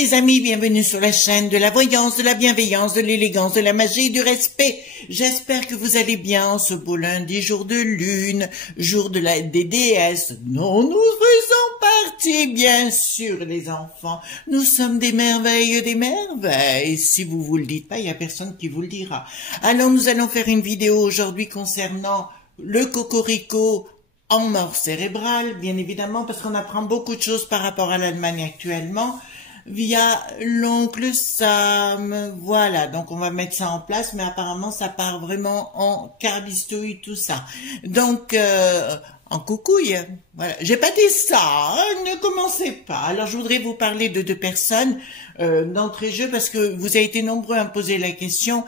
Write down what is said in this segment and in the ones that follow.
mes amis, bienvenue sur la chaîne de la voyance, de la bienveillance, de l'élégance, de la magie et du respect. J'espère que vous allez bien ce beau lundi, jour de lune, jour des déesses. Non, nous faisons partie, bien sûr, les enfants. Nous sommes des merveilles, des merveilles. Si vous vous le dites pas, il y a personne qui vous le dira. Alors, nous allons faire une vidéo aujourd'hui concernant le cocorico en mort cérébrale, bien évidemment, parce qu'on apprend beaucoup de choses par rapport à l'Allemagne actuellement, via l'oncle Sam. Voilà, donc on va mettre ça en place, mais apparemment ça part vraiment en carbistouille, tout ça. Donc, en coucouille, voilà. J'ai pas dit ça, hein, ne commencez pas. Alors je voudrais vous parler de deux personnes d'entrée-jeu, parce que vous avez été nombreux à me poser la question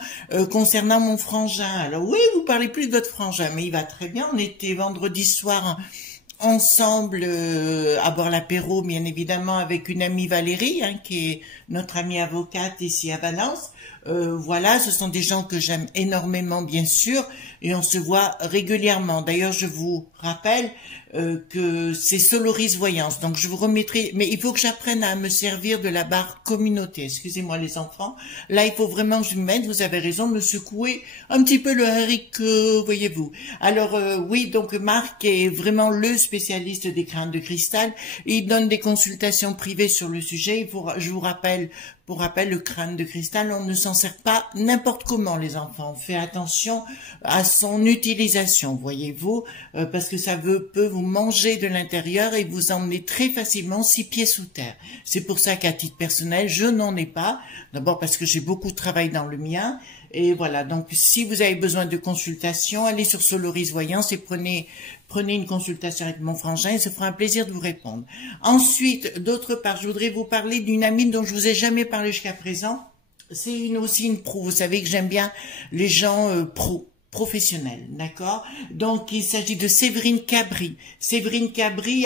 concernant mon frangin. Alors oui, vous parlez plus de votre frangin, mais il va très bien. On était vendredi soir ensemble à boire l'apéro, bien évidemment, avec une amie Valérie, hein, qui est notre amie avocate ici à Valence. Voilà, ce sont des gens que j'aime énormément, bien sûr, et on se voit régulièrement. D'ailleurs, je vous rappelle que c'est Soloris Voyance, donc je vous remettrai, mais il faut que j'apprenne à me servir de la barre communauté. Excusez-moi les enfants, là il faut vraiment que je me mette, vous avez raison, me secouer un petit peu le haricot, voyez-vous. Alors oui, donc Marc est vraiment le spécialiste des crânes de cristal, il donne des consultations privées sur le sujet. Je vous rappelle, pour rappel, le crâne de cristal, on ne s'en sert pas n'importe comment, les enfants. On fait attention à son utilisation, voyez-vous, parce que ça peut vous manger de l'intérieur et vous emmener très facilement 6 pieds sous terre. C'est pour ça qu'à titre personnel, je n'en ai pas. D'abord parce que j'ai beaucoup de travail dans le mien. Et voilà, donc si vous avez besoin de consultation, allez sur Soloris Voyance et prenez une consultation avec mon frangin, il se fera un plaisir de vous répondre. Ensuite, d'autre part, je voudrais vous parler d'une amie dont je vous ai jamais parlé jusqu'à présent. C'est aussi une pro. Vous savez que j'aime bien les gens professionnels, d'accord? Donc, il s'agit de Séverine Cabri. Séverine Cabri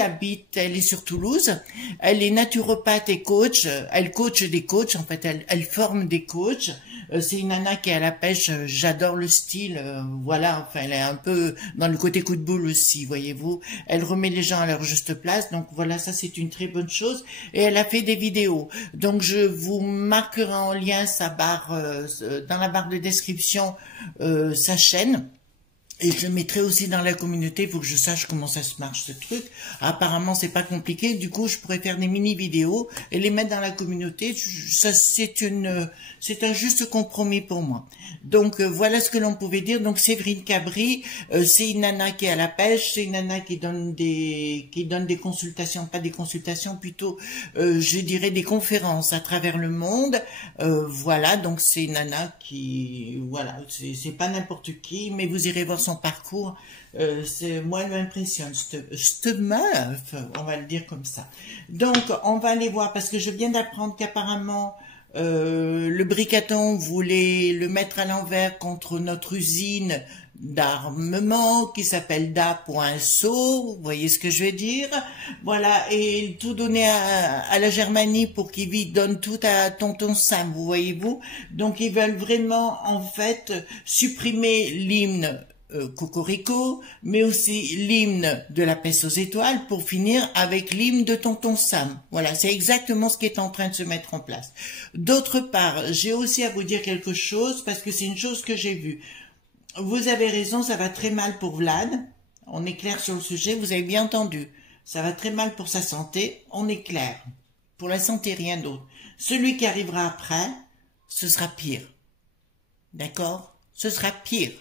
elle est sur Toulouse. Elle est naturopathe et coach. Elle coach des coachs. En fait, elle forme des coachs. C'est une nana qui est à la pêche, j'adore le style, voilà, enfin elle est un peu dans le côté coup de boule aussi, voyez-vous. Elle remet les gens à leur juste place, donc voilà, ça c'est une très bonne chose. Et elle a fait des vidéos, donc je vous marquerai en lien sa barre, dans la barre de description, sa chaîne. Et je mettrai aussi dans la communauté, il faut que je sache comment ça se marche ce truc. Apparemment, c'est pas compliqué. Du coup, je pourrais faire des mini-vidéos et les mettre dans la communauté. Ça, c'est un juste compromis pour moi. Donc, voilà ce que l'on pouvait dire. Donc, Séverine Cabri, c'est une nana qui est à la pêche. C'est une nana qui donne des consultations, pas des consultations, plutôt, je dirais des conférences à travers le monde. Voilà. Donc, c'est une nana qui, voilà, c'est pas n'importe qui, mais vous irez voir son parcours, moi elle m'impressionne, cette meuf, on va le dire comme ça. Donc on va aller voir, parce que je viens d'apprendre qu'apparemment le Bricaton voulait le mettre à l'envers contre notre usine d'armement qui s'appelle Da.so, vous voyez ce que je veux dire, voilà, et tout donner à la Germanie pour qu'il donne tout à tonton Sam, vous voyez-vous. Donc ils veulent vraiment en fait supprimer l'hymne Cocorico, mais aussi l'hymne de la peste aux étoiles pour finir avec l'hymne de tonton Sam. Voilà, c'est exactement ce qui est en train de se mettre en place. D'autre part, j'ai aussi à vous dire quelque chose, parce que c'est une chose que j'ai vue. Vous avez raison, ça va très mal pour Vlad. On est clair sur le sujet, vous avez bien entendu. Ça va très mal pour sa santé, on est clair. Pour la santé, rien d'autre. Celui qui arrivera après, ce sera pire. D'accord? Ce sera pire.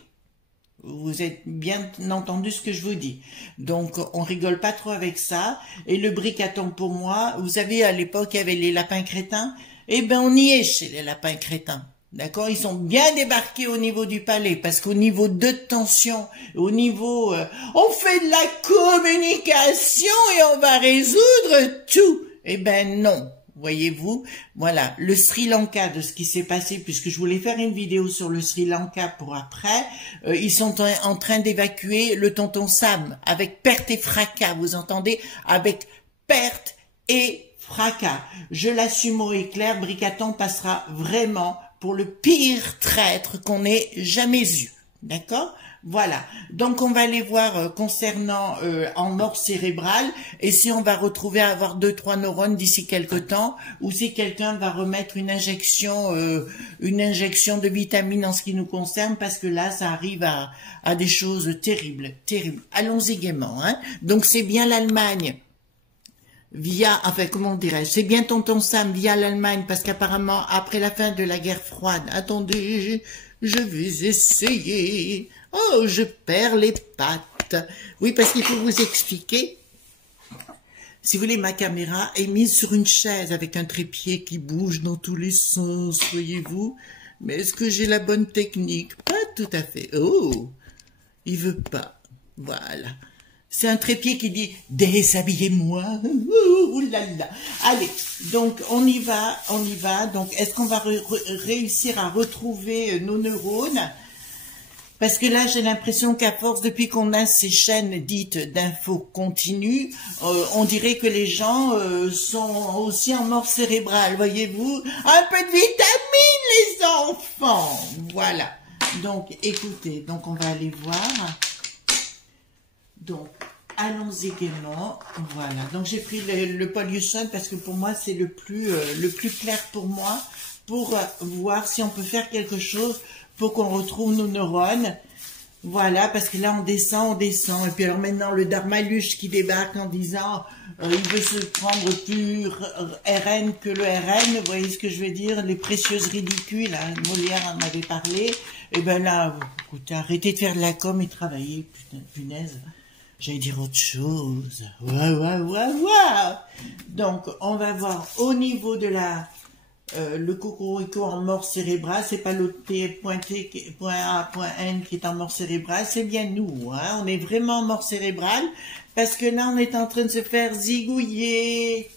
Vous êtes bien entendu ce que je vous dis. Donc, on rigole pas trop avec ça. Et le Bricaton, pour moi, vous savez, à l'époque, il y avait les lapins crétins. Eh ben, on y est chez les lapins crétins. D'accord? Ils sont bien débarqués au niveau du palais, parce qu'au niveau de tension, au niveau, on fait de la communication et on va résoudre tout. Eh ben, non. Voyez-vous, voilà, le Sri Lanka, de ce qui s'est passé, puisque je voulais faire une vidéo sur le Sri Lanka pour après, ils sont en train d'évacuer le tonton Sam, avec perte et fracas, vous entendez? Avec perte et fracas. Je l'assume haut et clair, Bricaton passera vraiment pour le pire traître qu'on ait jamais eu. D'accord? Voilà. Donc on va aller voir concernant en mort cérébrale et si on va retrouver avoir 2-3 neurones d'ici quelque temps ou si quelqu'un va remettre une injection de vitamines en ce qui nous concerne parce que là ça arrive à des choses terribles, terribles. Allons-y gaiement, hein. Donc c'est bien l'Allemagne. Enfin, comment dirais-je, c'est bien tonton Sam via l'Allemagne, parce qu'apparemment, après la fin de la guerre froide, attendez, je vais essayer. Oh, je perds les pattes. Oui, parce qu'il faut vous expliquer. Si vous voulez, ma caméra est mise sur une chaise avec un trépied qui bouge dans tous les sens, voyez-vous. Mais est-ce que j'ai la bonne technique? Pas tout à fait. Oh, il veut pas. Voilà. C'est un trépied qui dit « Déshabillez-moi ». Ouh là là. Allez, donc on y va. Donc, est-ce qu'on va réussir à retrouver nos neurones? Parce que là, j'ai l'impression qu'à force, depuis qu'on a ces chaînes dites d'infos continues, on dirait que les gens sont aussi en mort cérébrale, voyez-vous. Un peu de vitamines, les enfants. Voilà. Donc, écoutez, donc on va aller voir. Donc, allons-y gaiement. Voilà. Donc, j'ai pris le pollution parce que pour moi, c'est le plus clair pour moi pour voir si on peut faire quelque chose pour qu'on retrouve nos neurones. Voilà, parce que là, on descend. Et puis alors maintenant, le Darmaluche qui débarque en disant il veut se prendre plus RN que le RN. Vous voyez ce que je veux dire? Les précieuses ridicules, hein, Molière en avait parlé. Et ben là, écoutez, arrêtez de faire de la com et travaillez, putain, punaise. J'allais dire autre chose. Waouh. Donc, on va voir au niveau de le cocorico en mort cérébrale. C'est pas l'autre point A, point N qui est en mort cérébrale. C'est bien nous, hein. On est vraiment en mort cérébrale parce que là, on est en train de se faire zigouiller.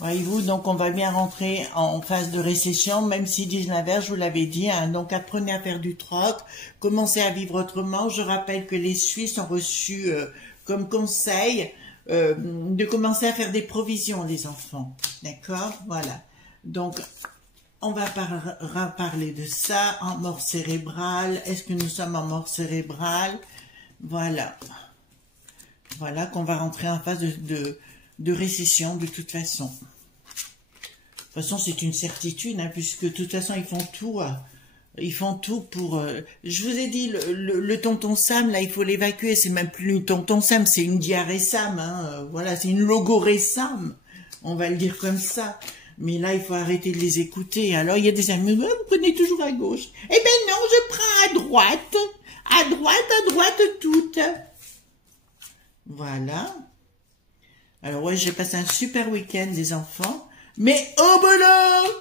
Voyez-vous, donc on va bien rentrer en phase de récession, même si 19h, je vous l'avais dit, hein, donc apprenez à faire du troc, commencez à vivre autrement. Je rappelle que les Suisses ont reçu comme conseil de commencer à faire des provisions, les enfants. D'accord? Voilà. Donc, on va parler de ça, en mort cérébrale. Est-ce que nous sommes en mort cérébrale? Voilà. Voilà qu'on va rentrer en phase de récession de toute façon. De toute façon, c'est une certitude, hein, puisque de toute façon, ils font tout pour... je vous ai dit, le tonton Sam, là, il faut l'évacuer. C'est même plus une tonton Sam, c'est une diarrhée Sam. Hein, voilà, c'est une logorée Sam. On va le dire comme ça. Mais là, il faut arrêter de les écouter. Alors, il y a des amis, vous prenez toujours à gauche. Eh ben non, je prends à droite. À droite toute. Voilà. Alors ouais, j'ai passé un super week-end, les enfants. Mais oh boulot!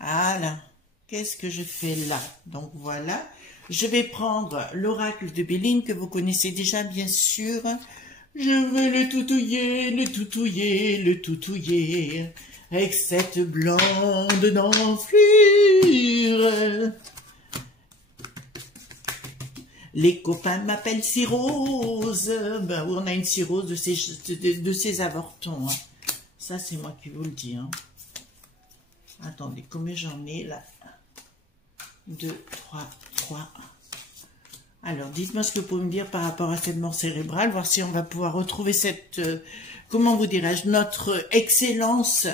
Ah là, qu'est-ce que je fais là? Donc voilà, je vais prendre l'oracle de Béline que vous connaissez déjà, bien sûr. Je veux le toutouiller, avec cette blonde d'enflure. Les copains m'appellent Cirrhose. Ben oui, on a une cirrhose de ces avortons. Hein. Ça, c'est moi qui vous le dis. Hein. Attendez, combien j'en ai là? 2, 3. Alors, dites-moi ce que vous pouvez me dire par rapport à cette mort cérébrale, voir si on va pouvoir retrouver cette, comment vous dirais-je, notre excellence.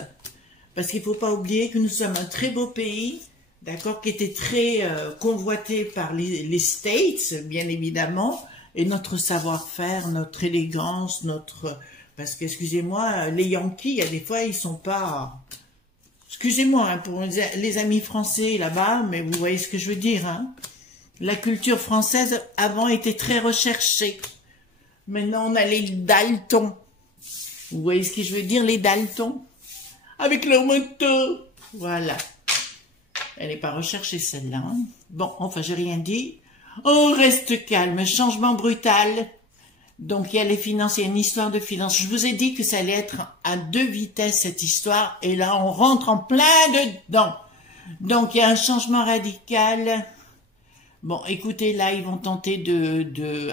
Parce qu'il ne faut pas oublier que nous sommes un très beau pays, d'accord, qui était très convoité par les States, bien évidemment, et notre savoir-faire, notre élégance, parce que, excusez-moi, les Yankees, il y a des fois, ils sont pas... Excusez-moi, hein, pour les amis français là-bas, mais vous voyez ce que je veux dire, hein. La culture française, avant, était très recherchée. Maintenant, on a les Daltons. Vous voyez ce que je veux dire, les Daltons? Avec leur moto. Voilà. Elle n'est pas recherchée, celle-là. Hein. Bon, enfin, j'ai rien dit. On reste calme. Changement brutal. Donc, il y a les finances, il y a une histoire de finances. Je vous ai dit que ça allait être à 2 vitesses, cette histoire. Et là, on rentre en plein dedans. Donc, il y a un changement radical. Bon, écoutez, là, ils vont tenter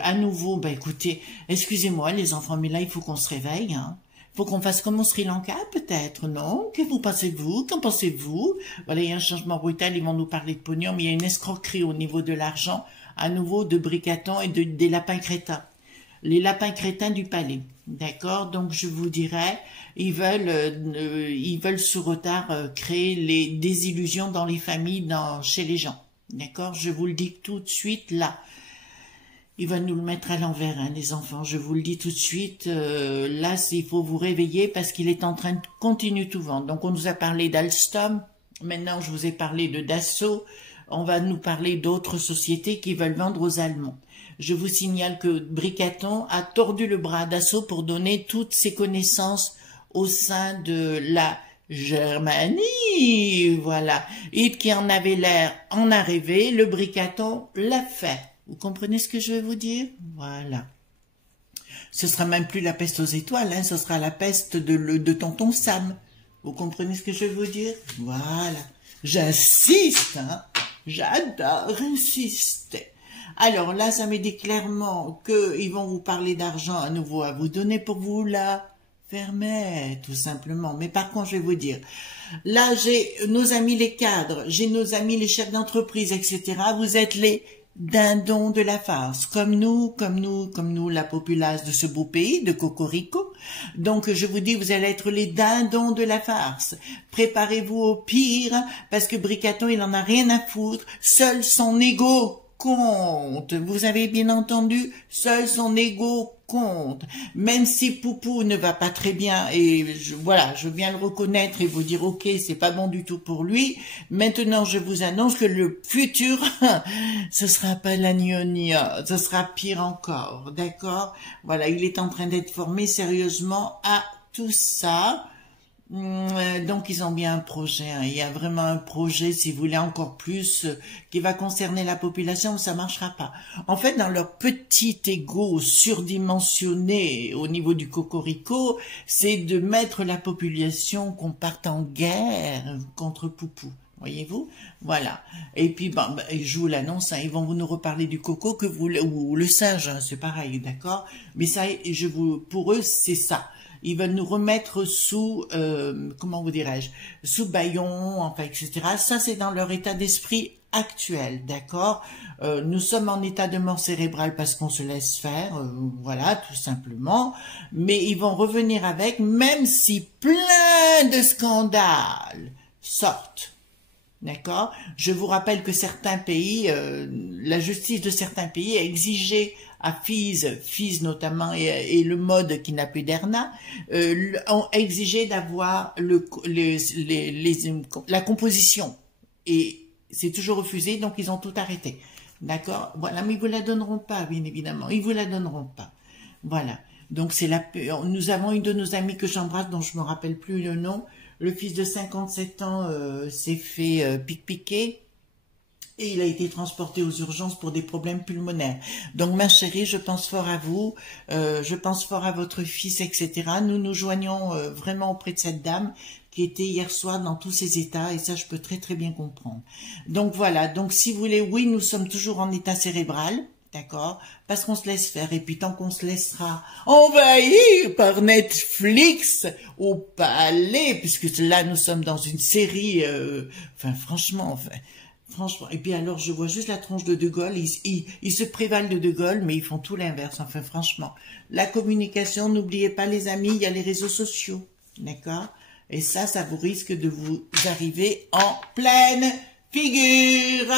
à nouveau, bah écoutez, excusez-moi les enfants, mais là, il faut qu'on se réveille, hein. Faut qu'on fasse comme au Sri Lanka, peut-être, non? Que vous pensez-vous? Qu'en pensez-vous? Voilà, il y a un changement brutal, ils vont nous parler de pognon, mais il y a une escroquerie au niveau de l'argent, à nouveau de Bricaton et des lapins crétins. Les lapins crétins du palais, d'accord? Donc je vous dirais, ils veulent sur retard créer les désillusions dans les familles, chez les gens, d'accord? Je vous le dis tout de suite là. Il va nous le mettre à l'envers, hein, les enfants. Je vous le dis tout de suite. Là, il faut vous réveiller parce qu'il est en train de continuer tout vendre. Donc, on nous a parlé d'Alstom. Maintenant, je vous ai parlé de Dassault. On va nous parler d'autres sociétés qui veulent vendre aux Allemands. Je vous signale que Bricaton a tordu le bras à Dassault pour donner toutes ses connaissances au sein de la Germanie. Voilà. Et qui en avait l'air en a rêvé. Le Bricaton l'a fait. Vous comprenez ce que je vais vous dire? Voilà. Ce sera même plus la peste aux étoiles, hein, ce sera la peste de tonton Sam. Vous comprenez ce que je vais vous dire? Voilà. J'insiste, hein. J'adore insister. Alors là, ça me dit clairement qu'ils vont vous parler d'argent à nouveau à vous donner pour vous la fermer, tout simplement. Mais par contre, je vais vous dire, là, j'ai nos amis les cadres, j'ai nos amis les chefs d'entreprise, etc. Vous êtes les dindons de la farce, comme nous, la populace de ce beau pays, de Cocorico. Donc, je vous dis, vous allez être les dindons de la farce. Préparez-vous au pire, parce que Bricaton, il en a rien à foutre. Seul son ego compte. Vous avez bien entendu, seul son ego compte. Même si Poupou ne va pas très bien, et voilà, je viens le reconnaître et vous dire, ok, c'est pas bon du tout pour lui. Maintenant, je vous annonce que le futur, ce sera pas la gnonia, ce sera pire encore, d'accord? Voilà, il est en train d'être formé sérieusement à tout ça. Donc ils ont bien un projet, hein. Il y a vraiment un projet, si vous voulez, encore plus, qui va concerner la population, ça marchera pas. En fait, dans leur petit ego surdimensionné au niveau du cocorico, c'est de mettre la population qu'on parte en guerre contre Poupou. Voyez-vous? Voilà. Et puis, je vous l'annonce, hein, ils vont nous reparler du coco ou le singe, hein, c'est pareil, d'accord? Mais ça, pour eux, c'est ça. Ils veulent nous remettre sous, comment vous dirais-je, sous bâillon, enfin, etc. Ça, c'est dans leur état d'esprit actuel, d'accord? Nous sommes en état de mort cérébrale parce qu'on se laisse faire, voilà, tout simplement. Mais ils vont revenir avec, même si plein de scandales sortent. D'accord? Je vous rappelle que certains pays, la justice de certains pays a exigé à Fise notamment, et le mode qui n'a plus d'ERNA, ont exigé d'avoir la composition. Et c'est toujours refusé, donc ils ont tout arrêté. D'accord? Voilà, mais ils vous la donneront pas, bien évidemment. Ils vous la donneront pas. Voilà. Donc nous avons une de nos amies que j'embrasse, dont je me rappelle plus le nom. Le fils de 57 ans s'est fait piquer et il a été transporté aux urgences pour des problèmes pulmonaires. Donc ma chérie, je pense fort à vous, je pense fort à votre fils, etc. Nous nous joignons vraiment auprès de cette dame qui était hier soir dans tous ses états, et ça je peux très très bien comprendre. Donc voilà, donc si vous voulez, oui, nous sommes toujours en état cérébral, d'accord, parce qu'on se laisse faire, et puis tant qu'on se laissera envahir par Netflix au palais, puisque là nous sommes dans une série, franchement, et puis alors je vois juste la tronche de Gaulle, ils se prévalent de Gaulle, mais ils font tout l'inverse, enfin franchement. La communication, n'oubliez pas les amis, il y a les réseaux sociaux, d'accord? Et ça vous risque de vous arriver en pleine figure.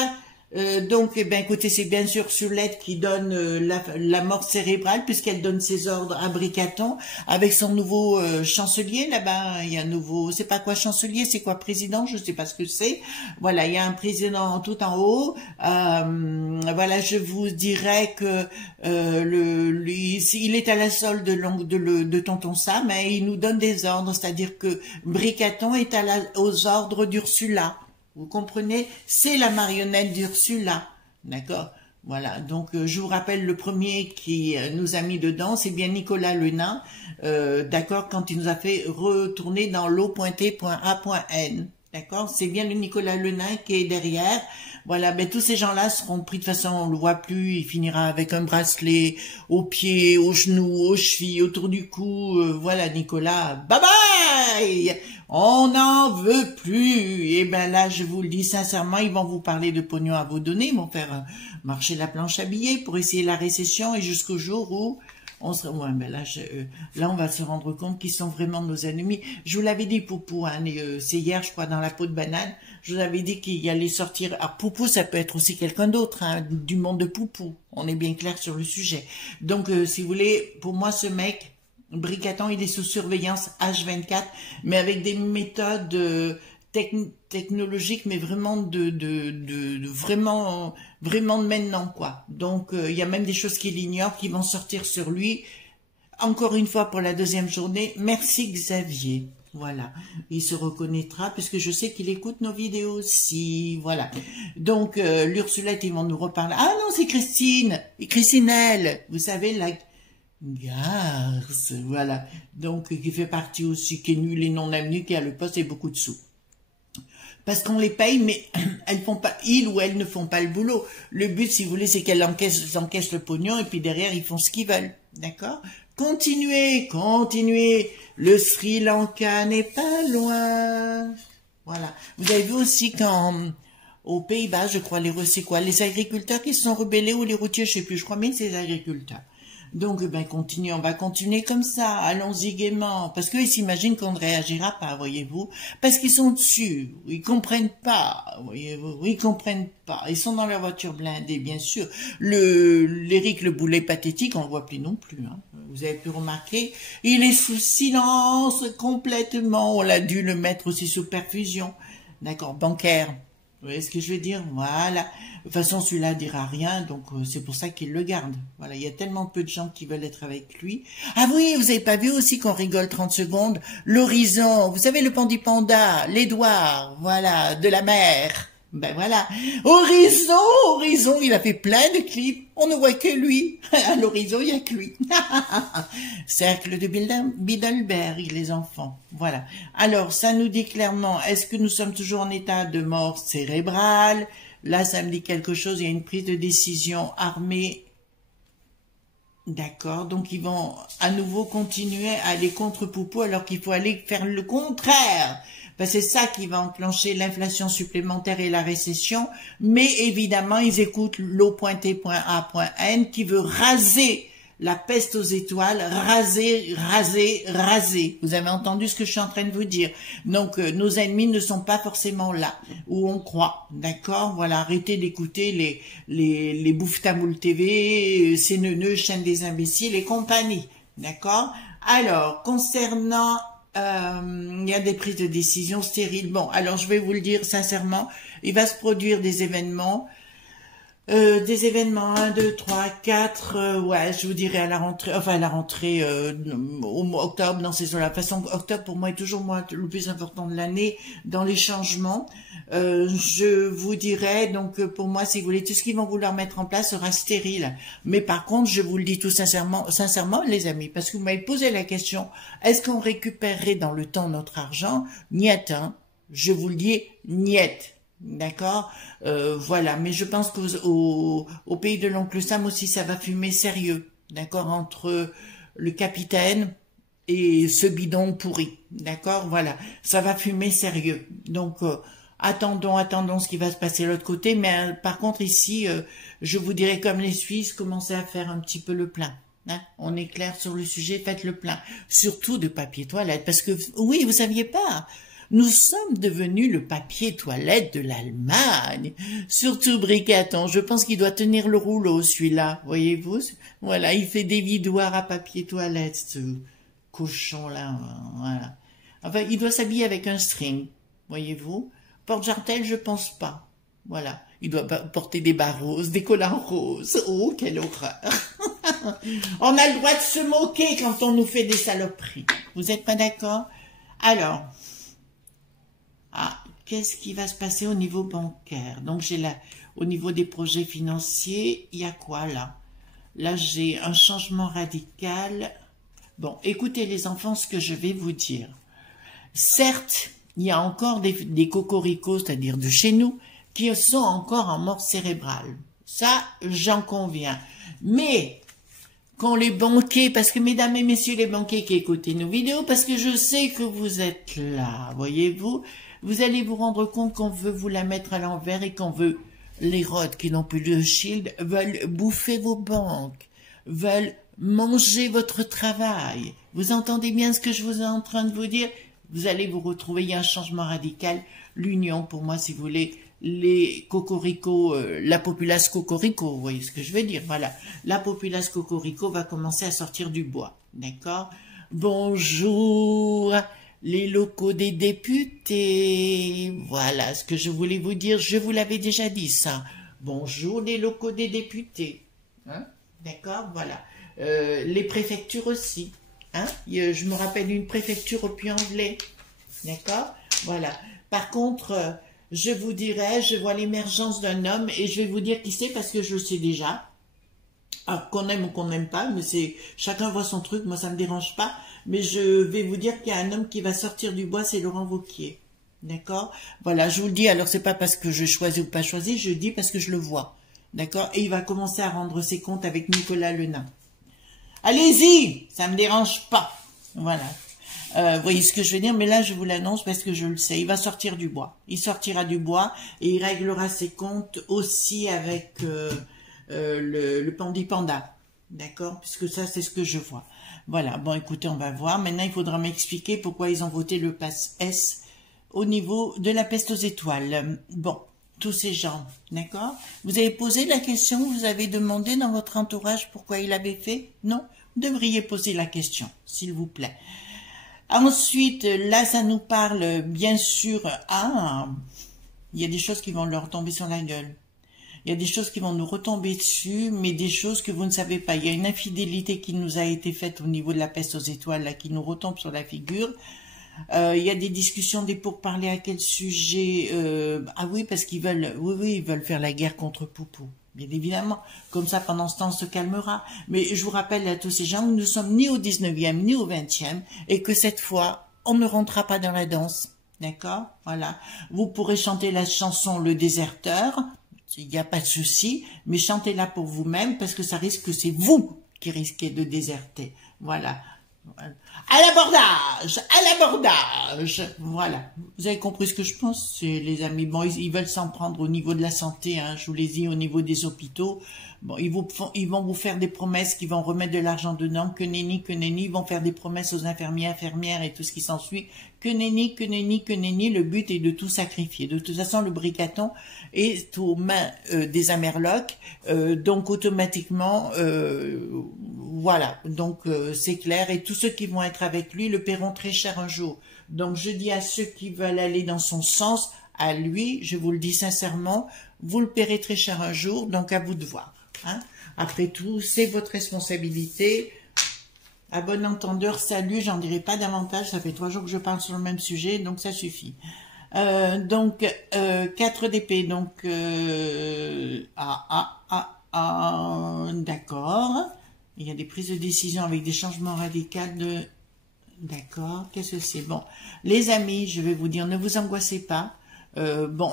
Donc, eh ben, écoutez, c'est bien sûr Sulette qui donne la mort cérébrale, puisqu'elle donne ses ordres à Bricaton, avec son nouveau chancelier, là-bas, il y a un nouveau, c'est pas quoi chancelier, c'est quoi président, je sais pas ce que c'est. Voilà, il y a un président tout en haut. Voilà, je vous dirais que il est à la solde de tonton Sam, hein, il nous donne des ordres, c'est-à-dire que Bricaton est aux ordres d'Ursula. Vous comprenez? C'est la marionnette d'Ursula, d'accord? Voilà, donc je vous rappelle le premier qui nous a mis dedans, c'est bien Nicolas le nain, d'accord, quand il nous a fait retourner dans l'eau.t.a.n, D'accord? C'est bien le Nicolas Lenain qui est derrière. Voilà, ben tous ces gens-là seront pris de toute façon, on le voit plus, il finira avec un bracelet aux pieds, aux genoux, aux chevilles, autour du cou. Voilà, Nicolas, bye bye! On n'en veut plus. Et ben là, je vous le dis sincèrement, ils vont vous parler de pognon à vous donner, ils vont faire marcher la planche à billets pour essayer la récession et jusqu'au jour où on sera, ouais, ben là, on va se rendre compte qu'ils sont vraiment nos ennemis. Je vous l'avais dit, Poupou, hein, c'est hier, je crois, dans la peau de banane, je vous avais dit qu'il allait sortir. Alors, Poupou, ça peut être aussi quelqu'un d'autre, hein, du monde de Poupou. On est bien clair sur le sujet. Donc, si vous voulez, pour moi, ce mec, Bricatan, il est sous surveillance H24, mais avec des méthodes technologiques, mais vraiment vraiment de maintenant, quoi. Donc, il y a même des choses qu'il ignore qui vont sortir sur lui. Encore une fois, pour la deuxième journée, merci Xavier. Voilà, il se reconnaîtra puisque je sais qu'il écoute nos vidéos aussi. Voilà. Donc, l'Ursulette, ils vont nous reparler. Ah non, c'est Christine. Et Christinelle, vous savez, la garce, voilà. Donc, qui fait partie aussi, qui est nulle et non avenue, qui a le poste et beaucoup de sous. Parce qu'on les paye, mais elles font pas, ils ou elles ne font pas le boulot. Le but, si vous voulez, c'est qu'elles encaissent le pognon et puis derrière, ils font ce qu'ils veulent. D'accord? Continuez, continuez. Le Sri Lanka n'est pas loin. Voilà. Vous avez vu aussi aux Pays-Bas, je crois, c'est quoi? Les agriculteurs qui se sont rebellés ou les routiers, je sais plus, je crois, mais c'est les agriculteurs. Donc, ben, on va continuer comme ça, allons-y gaiement, parce qu'ils s'imaginent qu'on ne réagira pas, voyez-vous, parce qu'ils sont dessus, ils comprennent pas, voyez-vous, ils comprennent pas, ils sont dans leur voiture blindée, bien sûr. L'Éric le Boulet pathétique, on le voit plus non plus, hein. Vous avez pu remarquer, il est sous silence complètement, on l'a dû le mettre aussi sous perfusion, d'accord, bancaire. Vous voyez ce que je veux dire? Voilà. De toute façon, celui-là dira rien, donc c'est pour ça qu'il le garde. Voilà, il y a tellement peu de gens qui veulent être avec lui. Ah oui, vous avez pas vu aussi qu'on rigole 30 secondes? L'horizon, vous savez, le pandipanda, l'Édouard, voilà, de la mer. Ben voilà. Horizon, Horizon, il a fait plein de clips. On ne voit que lui. À l'horizon, il n'y a que lui. Cercle de Bilderberg, les enfants. Voilà. Alors, ça nous dit clairement, est-ce que nous sommes toujours en état de mort cérébrale? Là, ça me dit quelque chose. Il y a une prise de décision armée. D'accord. Donc, ils vont à nouveau continuer à aller contre Poupou alors qu'il faut aller faire le contraire. Ben, c'est ça qui va enclencher l'inflation supplémentaire et la récession, mais évidemment, ils écoutent l'O.T.A.N qui veut raser la peste aux étoiles, raser, raser, raser. Vous avez entendu ce que je suis en train de vous dire. Donc, nos ennemis ne sont pas forcément là, où on croit, d'accord? Voilà, arrêtez d'écouter les Bouffe-Tamoul TV, CNN, chaîne des imbéciles et compagnie, d'accord? Alors, concernant... il y a des prises de décision stériles. Bon, alors je vais vous le dire sincèrement, il va se produire des événements 1, 2, 3, 4, ouais, je vous dirais à la rentrée, au mois octobre, dans ces zones-là. De toute façon, octobre pour moi est toujours le plus important de l'année dans les changements. Je vous dirais, donc pour moi, si vous voulez, tout ce qu'ils vont vouloir mettre en place sera stérile. Mais par contre, je vous le dis tout sincèrement, les amis, parce que vous m'avez posé la question, est-ce qu'on récupérerait dans le temps notre argent? Niet, hein. Je vous le dis, niet. D'accord, voilà. Mais je pense qu'au pays de l'oncle Sam aussi, ça va fumer sérieux. D'accord, entre le capitaine et ce bidon pourri. D'accord, voilà, ça va fumer sérieux. Donc, attendons ce qui va se passer de l'autre côté. Mais par contre, ici, je vous dirais comme les Suisses, commencez à faire un petit peu le plein. Hein, on est clair sur le sujet, faites le plein. Surtout de papier toilette. Parce que, oui, vous saviez pas... Nous sommes devenus le papier toilette de l'Allemagne. Surtout Bricaton, je pense qu'il doit tenir le rouleau, celui-là, voyez-vous. Voilà, il fait des vidoirs à papier toilette, ce cochon-là, voilà. Enfin, il doit s'habiller avec un string, voyez-vous. Porte-jartel, je pense pas. Voilà, il doit porter des bas roses, des collants roses. Oh, quelle horreur. On a le droit de se moquer quand on nous fait des saloperies. Vous êtes pas d'accord? Alors... Ah, qu'est-ce qui va se passer au niveau bancaire? Donc, j'ai là, au niveau des projets financiers, il y a quoi là? Là, j'ai un changement radical. Bon, écoutez les enfants ce que je vais vous dire. Certes, il y a encore des cocoricots, c'est-à-dire de chez nous, qui sont encore en mort cérébrale. Ça, j'en conviens. Mais, quand les banquiers, parce que mesdames et messieurs les banquiers qui écoutez nos vidéos, parce que je sais que vous êtes là, voyez-vous, vous allez vous rendre compte qu'on veut vous la mettre à l'envers et qu'on veut, les rods qui n'ont plus de shield, veulent bouffer vos banques, veulent manger votre travail. Vous entendez bien ce que je vous ai en train de vous dire? Vous allez vous retrouver, il y a un changement radical. L'union, pour moi, si vous voulez, les cocoricots, la populace cocorico, vous voyez ce que je veux dire, voilà. La populace cocorico va commencer à sortir du bois, d'accord? Bonjour, les locaux des députés. Voilà ce que je voulais vous dire, je vous l'avais déjà dit ça. Bonjour, les locaux des députés. Hein? D'accord, voilà. Les préfectures aussi. Hein? Je me rappelle une préfecture au Puy-en-Velay. D'accord? Voilà. Par contre, je vous dirais, je vois l'émergence d'un homme et je vais vous dire qui c'est parce que je le sais déjà. Alors, qu'on aime ou qu'on n'aime pas, mais c'est chacun voit son truc, moi ça me dérange pas. Mais je vais vous dire qu'il y a un homme qui va sortir du bois, c'est Laurent Wauquiez. D'accord? Voilà, je vous le dis, alors c'est pas parce que je choisis ou pas choisis, je dis parce que je le vois. D'accord? Et il va commencer à rendre ses comptes avec Nicolas Lenain. Allez-y, ça me dérange pas. Voilà. Vous voyez ce que je veux dire, mais là je vous l'annonce parce que je le sais, il va sortir du bois. Il sortira du bois et il réglera ses comptes aussi avec le Pandi Panda. D'accord? Puisque ça c'est ce que je vois. Voilà, bon écoutez, on va voir. Maintenant il faudra m'expliquer pourquoi ils ont voté le pass S au niveau de la peste aux étoiles. Bon, tous ces gens, d'accord? Vous avez posé la question, vous avez demandé dans votre entourage pourquoi il avait fait? Non? Vous devriez poser la question, s'il vous plaît. Ensuite, là, ça nous parle, bien sûr, il y a des choses qui vont leur tomber sur la gueule. Il y a des choses qui vont nous retomber dessus, mais des choses que vous ne savez pas. Il y a une infidélité qui nous a été faite au niveau de la peste aux étoiles, là, qui nous retombe sur la figure. Il y a des discussions, des pourparlers à quel sujet? Ah oui, parce qu'ils veulent, oui, ils veulent faire la guerre contre Poupou. Bien évidemment, comme ça, pendant ce temps, on se calmera. Mais je vous rappelle à tous ces gens, nous ne sommes ni au 19e, ni au 20e, et que cette fois, on ne rentrera pas dans la danse. D'accord? Voilà. Vous pourrez chanter la chanson Le Déserteur, il n'y a pas de souci, mais chantez-la pour vous-même, parce que ça risque que c'est vous qui risquez de déserter. Voilà. À l'abordage, voilà. Vous avez compris ce que je pense, les amis. Bon, ils veulent s'en prendre au niveau de la santé, hein, je vous l'ai dit, au niveau des hôpitaux. Bon, ils vont vous faire des promesses qui vont remettre de l'argent dedans, que nenni, ils vont faire des promesses aux infirmières et tout ce qui s'ensuit. Que nenni, le but est de tout sacrifier. De toute façon, le bricaton est aux mains des Amerlocs, donc automatiquement, voilà, donc c'est clair, et tous ceux qui vont être avec lui le paieront très cher un jour. Donc je dis à ceux qui veulent aller dans son sens, à lui, je vous le dis sincèrement, vous le paierez très cher un jour, donc à vous de voir. Hein. Après tout, c'est votre responsabilité. À bon entendeur, salut, j'en dirai pas davantage, ça fait 3 jours que je parle sur le même sujet, donc ça suffit. 4 d'épée, donc d'accord. Il y a des prises de décision avec des changements radicaux de... D'accord, qu'est-ce que c'est? Bon, les amis, je vais vous dire, ne vous angoissez pas. Bon,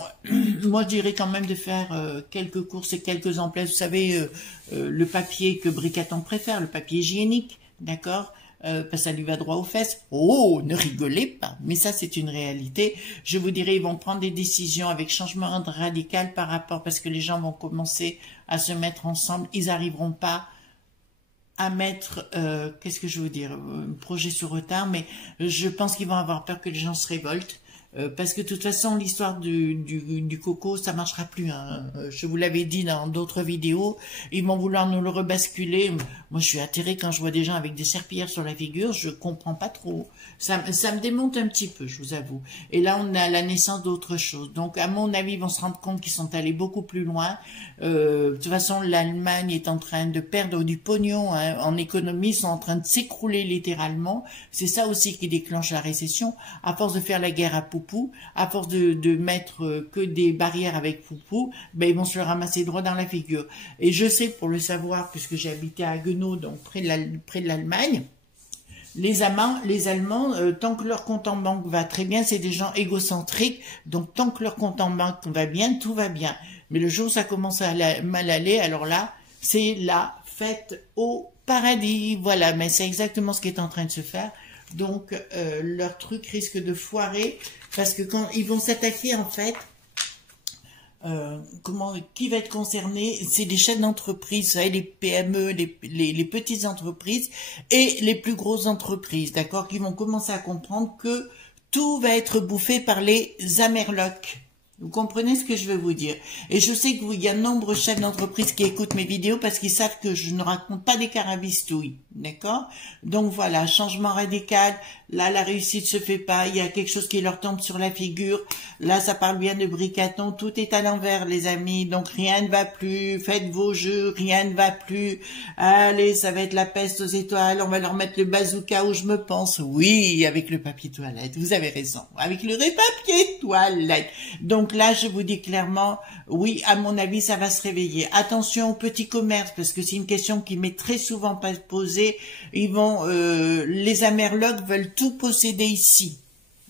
moi je dirais quand même de faire quelques courses et quelques emplets. Vous savez, le papier que Bricaton préfère, le papier hygiénique, d'accord, parce que ça lui va droit aux fesses. Oh, ne rigolez pas, mais ça c'est une réalité. Je vous dirais, ils vont prendre des décisions avec changement radical par rapport, parce que les gens vont commencer à se mettre ensemble. Ils n'arriveront pas à mettre, qu'est-ce que je veux dire, projet sur retard, mais je pense qu'ils vont avoir peur que les gens se révoltent. Parce que de toute façon, l'histoire du coco, ça marchera plus. Hein. Je vous l'avais dit dans d'autres vidéos. Ils vont vouloir nous le rebasculer. Moi, je suis atterrée quand je vois des gens avec des serpillères sur la figure. Je comprends pas trop. Ça me démonte un petit peu, je vous avoue. Et là, on a la naissance d'autre chose. Donc, à mon avis, ils vont se rendre compte qu'ils sont allés beaucoup plus loin. De toute façon, l'Allemagne est en train de perdre du pognon hein, en économie. Ils sont en train de s'écrouler littéralement. C'est ça aussi qui déclenche la récession. À force de faire la guerre à Poupou, à force de mettre que des barrières avec Poupou, ben ils vont se le ramasser droit dans la figure. Et je sais pour le savoir, puisque j'ai habité à Haguenau, donc près de l'Allemagne, Les Allemands, tant que leur compte en banque va très bien, c'est des gens égocentriques. Donc, tant que leur compte en banque va bien, tout va bien. Mais le jour où ça commence à mal aller, alors là, c'est la fête au paradis. Voilà, mais c'est exactement ce qui est en train de se faire. Donc, leur truc risque de foirer parce que quand ils vont s'attaquer, en fait, qui va être concerné? C'est les chefs d'entreprise, les PME, les petites entreprises et les plus grosses entreprises, d'accord, qui vont commencer à comprendre que tout va être bouffé par les Amerlocs. Vous comprenez ce que je veux vous dire? Et je sais qu'il y a de nombreux chefs d'entreprise qui écoutent mes vidéos parce qu'ils savent que je ne raconte pas des carabistouilles. D'accord? Donc voilà, changement radical. Là, la réussite se fait pas. Il y a quelque chose qui leur tombe sur la figure. Là, ça parle bien de bricaton. Tout est à l'envers, les amis. Donc rien ne va plus. Faites vos jeux. Rien ne va plus. Allez, ça va être la peste aux étoiles. On va leur mettre le bazooka où je me pense. Oui, avec le papier toilette. Vous avez raison. Avec le papier toilette. Donc là, je vous dis clairement, oui, à mon avis, ça va se réveiller. Attention aux petits commerces, parce que c'est une question qui m'est très souvent posée. Les Amerlocs veulent tout posséder ici.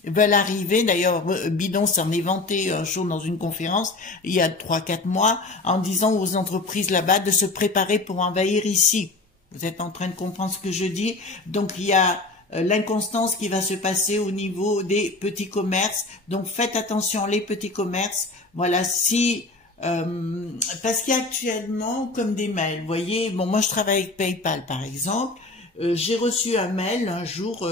Ils veulent arriver, d'ailleurs, Bidon s'en est vanté un jour dans une conférence, il y a 3-4 mois, en disant aux entreprises là-bas de se préparer pour envahir ici. Vous êtes en train de comprendre ce que je dis? Donc il y a l'inconstance qui va se passer au niveau des petits commerces. Donc faites attention, les petits commerces. Voilà, parce qu'il y a actuellement comme des mails, vous voyez, bon, moi je travaille avec PayPal par exemple, j'ai reçu un mail un jour,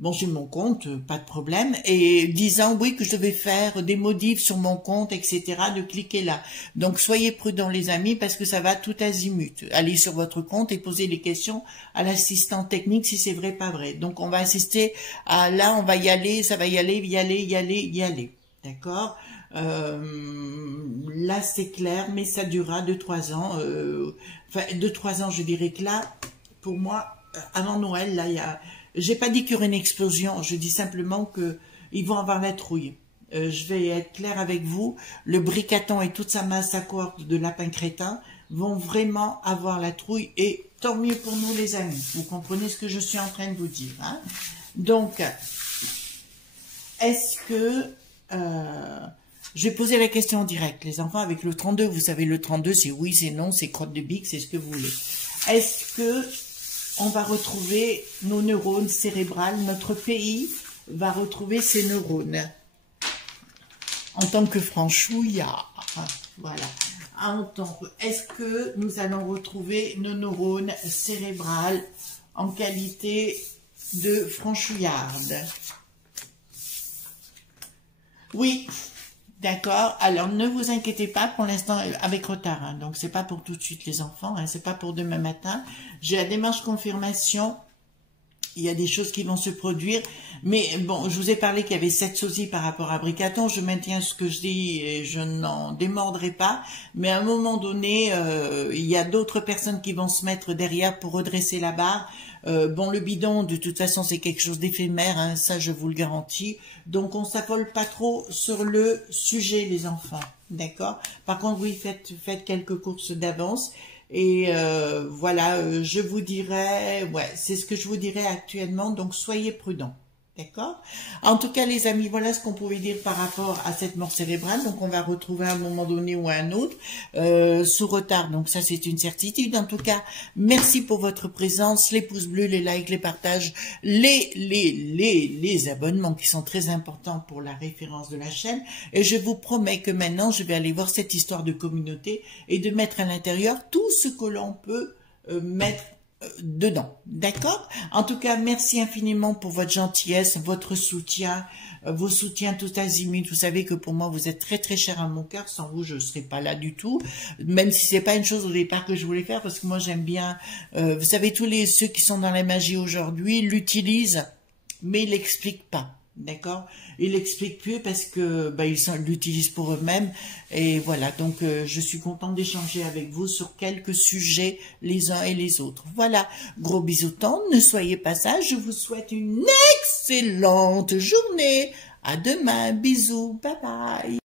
bon, j'ai mon compte, pas de problème, et disant oui que je devais faire des modifs sur mon compte, etc., de cliquer là. Donc soyez prudents les amis, parce que ça va tout azimut. Allez sur votre compte et posez les questions à l'assistant technique si c'est vrai, pas vrai. Donc on va assister à là, on va y aller, ça va y aller. D'accord? Là c'est clair, mais ça durera 2-3 ans. Enfin 2-3 ans, je dirais que là, pour moi, avant Noël, là il y a... J'ai pas dit qu'il y aurait une explosion, je dis simplement que ils vont avoir la trouille. Je vais être clair avec vous, le bricaton et toute sa masse à cohorte de lapin crétin vont vraiment avoir la trouille et tant mieux pour nous les amis. Vous comprenez ce que je suis en train de vous dire, hein? Donc, est-ce que... je vais poser la question en direct. Les enfants, avec le 32, vous savez, le 32, c'est oui, c'est non, c'est crotte de bique, c'est ce que vous voulez. Est-ce que on va retrouver nos neurones cérébrales, notre pays va retrouver ses neurones en tant que franchouillard. Voilà. Est-ce que nous allons retrouver nos neurones cérébrales en qualité de franchouillarde? Oui. D'accord, alors ne vous inquiétez pas pour l'instant avec retard, hein. Donc c'est pas pour tout de suite les enfants, hein. C'est pas pour demain matin. J'ai la démarche confirmation, il y a des choses qui vont se produire, mais bon, je vous ai parlé qu'il y avait 7 sosies par rapport à Bricaton, je maintiens ce que je dis et je n'en démordrai pas, mais à un moment donné, il y a d'autres personnes qui vont se mettre derrière pour redresser la barre. Bon, le bidon, de toute façon, c'est quelque chose d'éphémère, hein, ça je vous le garantis. Donc, on s'affole pas trop sur le sujet, les enfants, d'accord? Par contre, oui, faites quelques courses d'avance. Et voilà, je vous dirais, ouais, c'est ce que je vous dirais actuellement, donc soyez prudents. D'accord? En tout cas, les amis, voilà ce qu'on pouvait dire par rapport à cette mort cérébrale. Donc, on va retrouver à un moment donné ou à un autre, sous retard. Donc, ça, c'est une certitude. En tout cas, merci pour votre présence, les pouces bleus, les likes, les partages, les abonnements qui sont très importants pour la référence de la chaîne. Et je vous promets que maintenant, je vais aller voir cette histoire de communauté et de mettre à l'intérieur tout ce que l'on peut mettre dedans, d'accord? En tout cas, merci infiniment pour votre gentillesse, votre soutien, vos soutiens tout azimut. Vous savez que pour moi, vous êtes très très cher à mon cœur. Sans vous, je ne serais pas là du tout. Même si c'est pas une chose au départ que je voulais faire, parce que moi j'aime bien. Vous savez, ceux qui sont dans la magie aujourd'hui l'utilisent, mais ils l'expliquent pas. D'accord? Ils l'expliquent plus parce que ils l'utilisent pour eux-mêmes. Et voilà, donc je suis contente d'échanger avec vous sur quelques sujets les uns et les autres. Voilà, gros bisous tendres, ne soyez pas sages, je vous souhaite une excellente journée. À demain, bisous, bye bye.